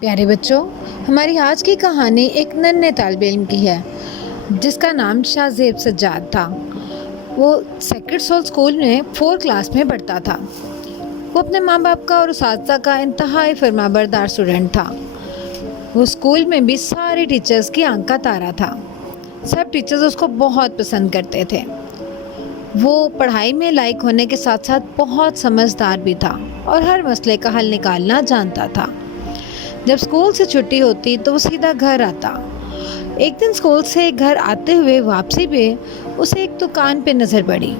پیارے بچوں، ہماری آج کی کہانی ایک ننھے طالب علم کی ہے جس کا نام شاہ زیب سجاد تھا۔ وہ سیکرڈ سول اسکول میں 4 کلاس میں پڑھتا تھا۔ وہ اپنے ماں باپ کا اور اساتذہ کا انتہائی فرمانبردار اسٹوڈنٹ تھا۔ وہ اسکول میں بھی سارے ٹیچرز کی آنکھ کا تارا تھا۔ سب ٹیچرز اس کو بہت پسند کرتے تھے۔ وہ پڑھائی میں لائق ہونے کے ساتھ ساتھ بہت سمجھدار بھی تھا اور ہر مسئلے کا حل نکالنا جانتا تھا۔ جب اسکول سے چھٹی ہوتی تو وہ سیدھا گھر آتا۔ ایک دن اسکول سے گھر آتے ہوئے واپسی پہ اسے ایک دکان پہ نظر پڑی۔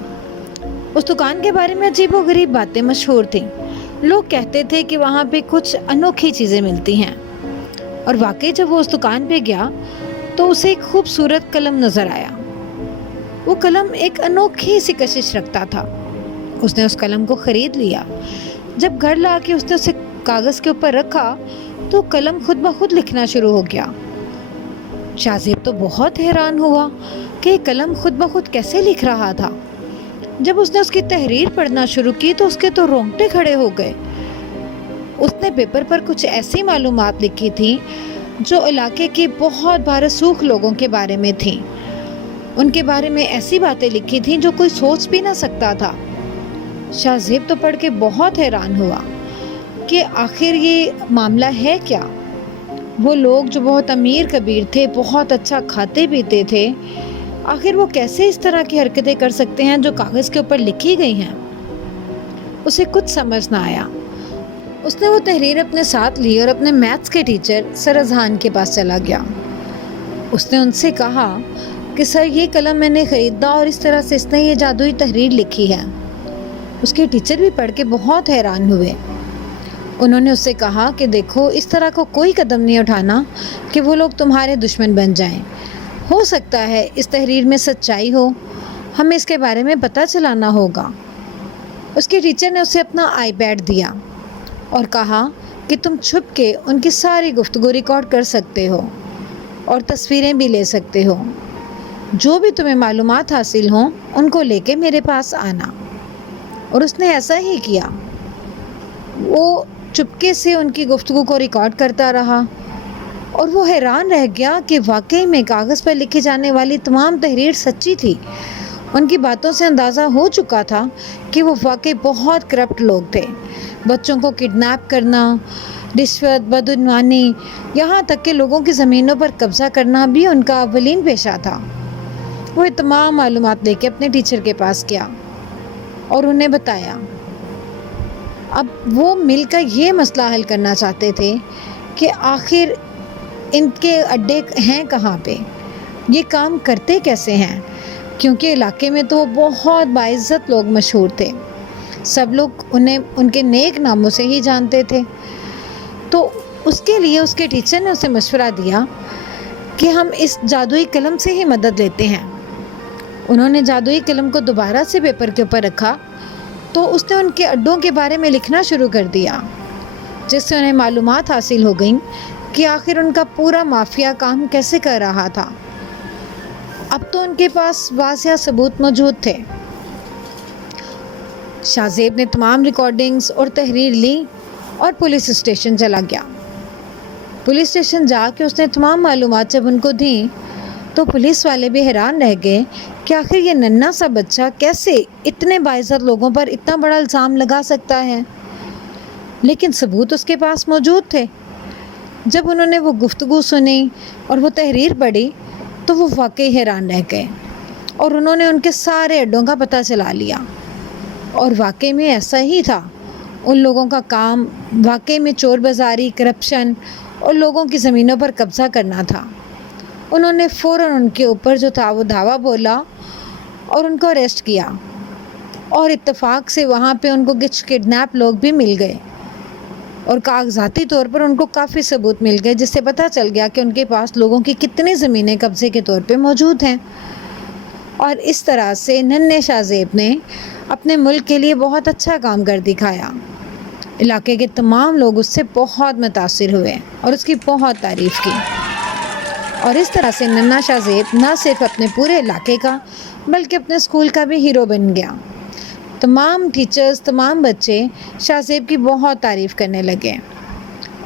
اس دکان کے بارے میں عجیب و غریب باتیں مشہور تھیں۔ لوگ کہتے تھے کہ وہاں پہ کچھ انوکھی چیزیں ملتی ہیں، اور واقعی جب وہ اس دکان پہ گیا تو اسے ایک خوبصورت قلم نظر آیا۔ وہ قلم ایک انوکھی سی کشش رکھتا تھا۔ اس نے اس قلم کو خرید لیا۔ جب گھر لا کے اس نے اسے کاغذ کے اوپر رکھا تو قلم خود بخود لکھنا شروع ہو گیا۔ شاہ زیب تو بہت حیران ہوا کہ قلم خود بخود کیسے لکھ رہا تھا۔ جب اس نے اس کی تحریر پڑھنا شروع کی تو اس کے تو رونگٹے کھڑے ہو گئے۔ اس نے پیپر پر کچھ ایسی معلومات لکھی تھی جو علاقے کے بہت بارسوخ لوگوں کے بارے میں تھیں۔ ان کے بارے میں ایسی باتیں لکھی تھیں جو کوئی سوچ بھی نہ سکتا تھا۔ شاہ زیب تو پڑھ کے بہت حیران ہوا کہ آخر یہ معاملہ ہے کیا؟ وہ لوگ جو بہت امیر کبیر تھے، بہت اچھا کھاتے پیتے تھے، آخر وہ کیسے اس طرح کی حرکتیں کر سکتے ہیں جو کاغذ کے اوپر لکھی گئی ہیں؟ اسے کچھ سمجھ نہ آیا۔ اس نے وہ تحریر اپنے ساتھ لی اور اپنے میتھس کے ٹیچر سر اذہان کے پاس چلا گیا۔ اس نے ان سے کہا کہ سر، یہ قلم میں نے خریدا اور اس طرح سے اس نے یہ جادوئی تحریر لکھی ہے۔ اس کے ٹیچر بھی پڑھ کے بہت حیران ہوئے۔ انہوں نے اس سے کہا کہ دیکھو، اس طرح کو کوئی قدم نہیں اٹھانا کہ وہ لوگ تمہارے دشمن بن جائیں۔ ہو سکتا ہے اس تحریر میں سچائی ہو، ہمیں اس کے بارے میں پتہ چلانا ہوگا۔ اس کے ٹیچر نے اسے اپنا آئی پیڈ دیا اور کہا کہ تم چھپ کے ان کی ساری گفتگو ریکارڈ کر سکتے ہو اور تصویریں بھی لے سکتے ہو۔ جو بھی تمہیں معلومات حاصل ہوں ان کو لے کے میرے پاس آنا۔ اور اس نے ایسا ہی کیا۔ وہ چپکے سے ان کی گفتگو کو ریکارڈ کرتا رہا اور وہ حیران رہ گیا کہ واقعی میں کاغذ پر لکھی جانے والی تمام تحریر سچی تھی۔ ان کی باتوں سے اندازہ ہو چکا تھا کہ وہ واقعی بہت کرپٹ لوگ تھے۔ بچوں کو کڈنیپ کرنا، رشوت، بدعنوانی، یہاں تک کہ لوگوں کی زمینوں پر قبضہ کرنا بھی ان کا اولین پیشہ تھا۔ وہ تمام معلومات لے کے اپنے ٹیچر کے پاس گیا اور انہیں بتایا۔ اب وہ مل کر یہ مسئلہ حل کرنا چاہتے تھے کہ آخر ان کے اڈے ہیں کہاں پہ، یہ کام کرتے کیسے ہیں، کیونکہ علاقے میں تو بہت باعزت لوگ مشہور تھے۔ سب لوگ انہیں ان کے نیک ناموں سے ہی جانتے تھے۔ تو اس کے لیے اس کے ٹیچر نے اسے مشورہ دیا کہ ہم اس جادوئی قلم سے ہی مدد لیتے ہیں۔ انہوں نے جادوئی قلم کو دوبارہ سے پیپر کے اوپر رکھا تو اس نے ان کے اڈوں کے بارے میں لکھنا شروع کر دیا، جس سے انہیں معلومات حاصل ہو گئیں کہ آخر ان کا پورا مافیا کام کیسے کر رہا تھا۔ اب تو ان کے پاس واضح ثبوت موجود تھے۔ شاہ زیب نے تمام ریکارڈنگز اور تحریر لی اور پولیس اسٹیشن چلا گیا۔ پولیس اسٹیشن جا کے اس نے تمام معلومات جب ان کو دیں تو پولیس والے بھی حیران رہ گئے کہ آخر یہ ننھا سا بچہ کیسے اتنے باعزت لوگوں پر اتنا بڑا الزام لگا سکتا ہے، لیکن ثبوت اس کے پاس موجود تھے۔ جب انہوں نے وہ گفتگو سنی اور وہ تحریر پڑھی تو وہ واقعی حیران رہ گئے اور انہوں نے ان کے سارے اڈوں کا پتہ چلا لیا۔ اور واقعی میں ایسا ہی تھا۔ ان لوگوں کا کام واقعی میں چور بازاری، کرپشن اور لوگوں کی زمینوں پر قبضہ کرنا تھا۔ انہوں نے فوراً ان کے اوپر جو تھا وہ دھاوا بولا اور ان کو اریسٹ کیا، اور اتفاق سے وہاں پہ ان کو کچھ کڈنیپ لوگ بھی مل گئے اور کاغذاتی طور پر ان کو کافی ثبوت مل گئے، جس سے پتہ چل گیا کہ ان کے پاس لوگوں کی کتنی زمینیں قبضے کے طور پہ موجود ہیں۔ اور اس طرح سے ننھے شاہ زیب نے اپنے ملک کے لیے بہت اچھا کام کر دکھایا۔ علاقے کے تمام لوگ اس سے بہت متاثر ہوئے اور اس کی بہت تعریف کی، اور اس طرح سے ننھا شاہ زیب نہ صرف اپنے پورے علاقے کا بلکہ اپنے اسکول کا بھی ہیرو بن گیا۔ تمام ٹیچرز، تمام بچے شاہ زیب کی بہت تعریف کرنے لگے